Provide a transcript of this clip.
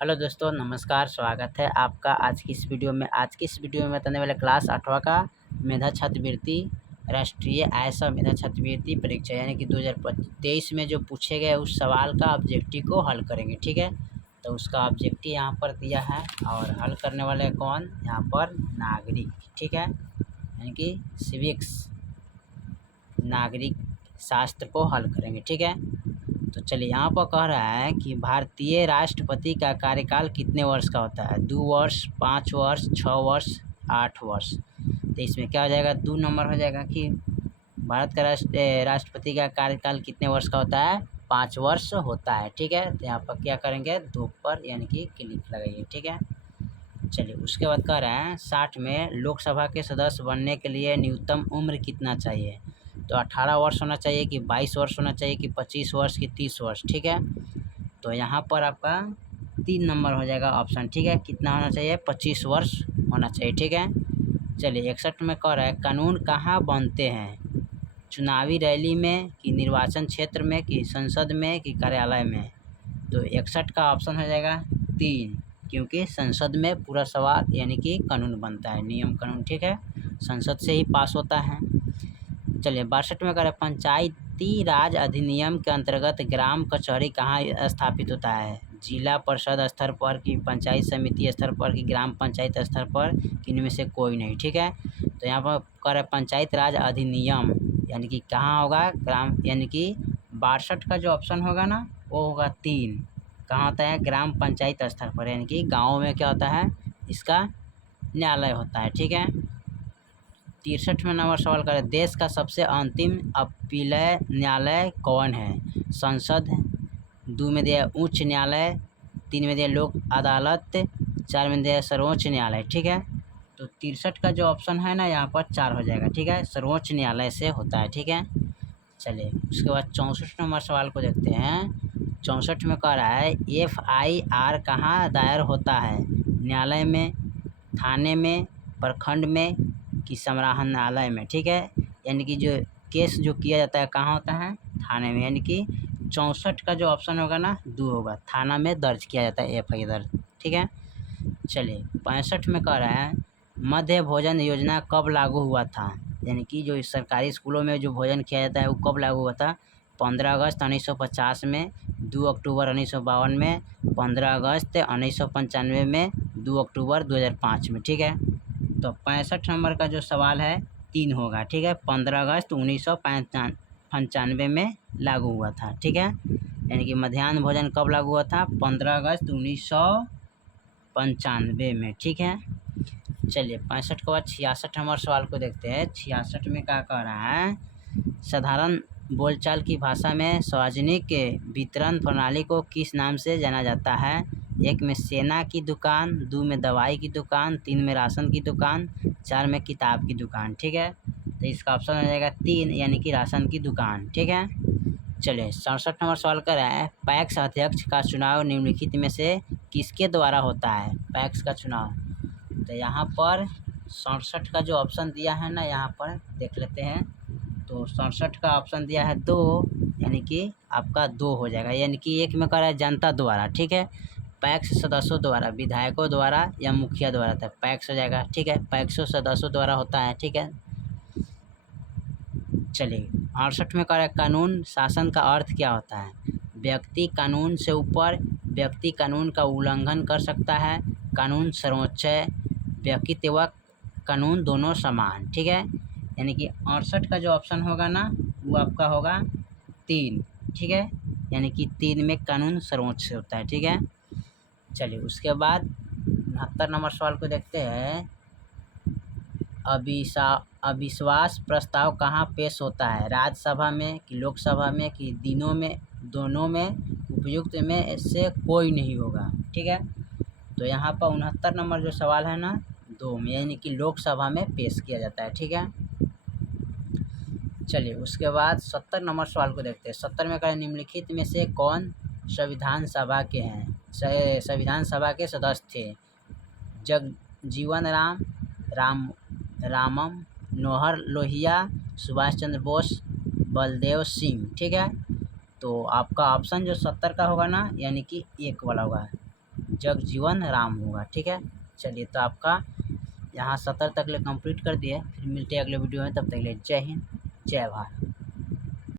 Hello दोस्तों, नमस्कार। स्वागत है आपका आज की इस वीडियो में। आज की इस वीडियो में बताने वाले क्लास 8वां का मेधा छात्रवृत्ति राष्ट्रीय आय सह मेधा छात्रवृत्ति परीक्षा यानी कि 2023 में जो पूछे गए उस सवाल का ऑब्जेक्टिव को हल करेंगे। ठीक है, तो उसका ऑब्जेक्टिव यहाँ पर दिया है और हल करने वाले कौन, यहाँ पर नागरिक। ठीक है, यानी कि सिविक्स, नागरिक शास्त्र को हल करेंगे। ठीक है, तो चलिए यहाँ पर कह रहा है कि भारतीय राष्ट्रपति का कार्यकाल कितने वर्ष का होता है। 2 वर्ष, 5 वर्ष, 6 वर्ष, 8 वर्ष। तो इसमें क्या हो जाएगा, 2 नंबर हो जाएगा कि भारत का राष्ट्रपति का कार्यकाल कितने वर्ष का होता है, 5 वर्ष होता है। ठीक है, तो यहाँ पर क्या करेंगे, 2 पर यानी कि क्लिक लगाइए। ठीक है, चलिए उसके बाद कह रहे हैं 60 में लोकसभा के सदस्य बनने के लिए न्यूनतम उम्र कितना चाहिए। तो 18 वर्ष होना चाहिए कि 22 वर्ष होना चाहिए कि 25 वर्ष कि 30 वर्ष। ठीक है, तो यहाँ पर आपका 3 नंबर हो जाएगा ऑप्शन। ठीक है, कितना होना चाहिए, 25 वर्ष होना चाहिए। ठीक है, चलिए 61 में कह रहा है कानून कहाँ बनते हैं, चुनावी रैली में कि निर्वाचन क्षेत्र में कि संसद में कि कार्यालय में। तो 61 का ऑप्शन हो जाएगा 3, क्योंकि संसद में पूरा सवाल यानी कि कानून बनता है, नियम कानून। ठीक है, संसद से ही पास होता है। चलिए 62 में करें पंचायती राज अधिनियम के अंतर्गत ग्राम कचहरी कहाँ स्थापित होता है, जिला परिषद स्तर पर कि पंचायत समिति स्तर पर कि ग्राम पंचायत स्तर पर, कि इनमें से कोई नहीं। ठीक है, तो यहाँ पर करें पंचायत राज अधिनियम यानी कि कहाँ होगा, ग्राम यानी कि 62 का जो ऑप्शन होगा ना वो होगा 3, कहाँ होता है, ग्राम पंचायत स्तर पर, यानी कि गाँव में क्या होता है, इसका न्यायालय होता है। ठीक है, 63 में नंबर सवाल करें देश का सबसे अंतिम अपीलय न्यायालय कौन है, संसद, 2 में दिया उच्च न्यायालय, 3 में दिया लोक अदालत, 4 में दिया सर्वोच्च न्यायालय। ठीक है, तो 63 का जो ऑप्शन है ना यहाँ पर 4 हो जाएगा। ठीक है, सर्वोच्च न्यायालय से होता है। ठीक है, चलिए उसके बाद 64 नंबर सवाल को देखते हैं। 64 में कह रहा है FIR कहाँ दायर होता है, न्यायालय में, थाने में, प्रखंड में कि समाहरणालय में। ठीक है, यानी कि जो केस जो किया जाता है कहाँ होता है, थाने में, यानी कि 64 का जो ऑप्शन होगा ना 2 होगा, थाना में दर्ज किया जाता है FI दर्ज। ठीक है, चलिए 65 में कह रहा है मध्य भोजन योजना कब लागू हुआ था, यानी कि जो सरकारी स्कूलों में जो भोजन किया जाता है वो कब लागू हुआ था, 15 अगस्त 1950 में, 2 अक्टूबर 1952 में, 15 अगस्त 1995 में, 2 अक्टूबर 2005 में। ठीक है, तो 65 नंबर का जो सवाल है 3 होगा। ठीक है, 15 अगस्त 1995 में लागू हुआ था। ठीक है, यानी कि मध्याह्न भोजन कब लागू हुआ था, 15 अगस्त 1995 में। ठीक है, चलिए 65 के बाद 66 नंबर सवाल को देखते हैं। 66 में क्या कह रहा है, साधारण बोलचाल की भाषा में सार्वजनिक वितरण प्रणाली को किस नाम से जाना जाता है, 1 में सेना की दुकान, 2 में दवाई की दुकान, 3 में राशन की दुकान, 4 में किताब की दुकान। ठीक है, तो इसका ऑप्शन हो जाएगा 3 यानी कि राशन की दुकान। ठीक है, चलिए 67 नंबर सवाल कर रहा है पैक्स अध्यक्ष का चुनाव निम्नलिखित में से किसके द्वारा होता है, पैक्स का चुनाव। तो यहाँ पर 67 का जो ऑप्शन दिया है ना यहाँ पर देख लेते हैं। तो 67 का ऑप्शन दिया है 2, यानी कि आपका 2 हो जाएगा, यानी कि 1 में कह रहा है जनता द्वारा। ठीक है, पैक्स सदस्यों द्वारा, विधायकों द्वारा या मुखिया द्वारा, था पैक्स हो जाएगा। ठीक है, पैक्सों सदस्यों द्वारा होता है। ठीक है, चलिए 68 में कह रहा है कानून शासन का अर्थ क्या होता है, व्यक्ति कानून से ऊपर, व्यक्ति कानून का उल्लंघन कर सकता है, कानून सर्वोच्च है, व्यक्ति व कानून दोनों समान। ठीक है, यानी कि 68 का जो ऑप्शन होगा ना वो आपका होगा 3। ठीक है, यानी कि 3 में कानून सर्वोच्च होता है। ठीक है, चलिए उसके बाद 69 नंबर सवाल को देखते हैं। अविश्वास प्रस्ताव कहाँ पेश होता है, राज्यसभा में कि लोकसभा में कि दिनों में, दोनों में, उपयुक्त में से कोई नहीं होगा। ठीक है, तो यहाँ पर 69 नंबर जो सवाल है ना 2 में, यानी कि लोकसभा में पेश किया जाता है। ठीक है, चलिए उसके बाद 70 नंबर सवाल को देखते हैं। 70 में कहें निम्नलिखित में से कौन संविधान सभा के हैं, संविधान सभा के सदस्य थे, जगजीवन रामम, नौहर लोहिया, सुभाष चंद्र बोस, बलदेव सिंह। ठीक है, तो आपका ऑप्शन जो 70 का होगा ना यानी कि 1 वाला होगा, जगजीवन राम होगा। ठीक है, चलिए तो आपका यहाँ 70 तक ले कंप्लीट कर दिए। फिर मिलते हैं अगले वीडियो में, तब तक के लिए जय हिंद, जय भारत।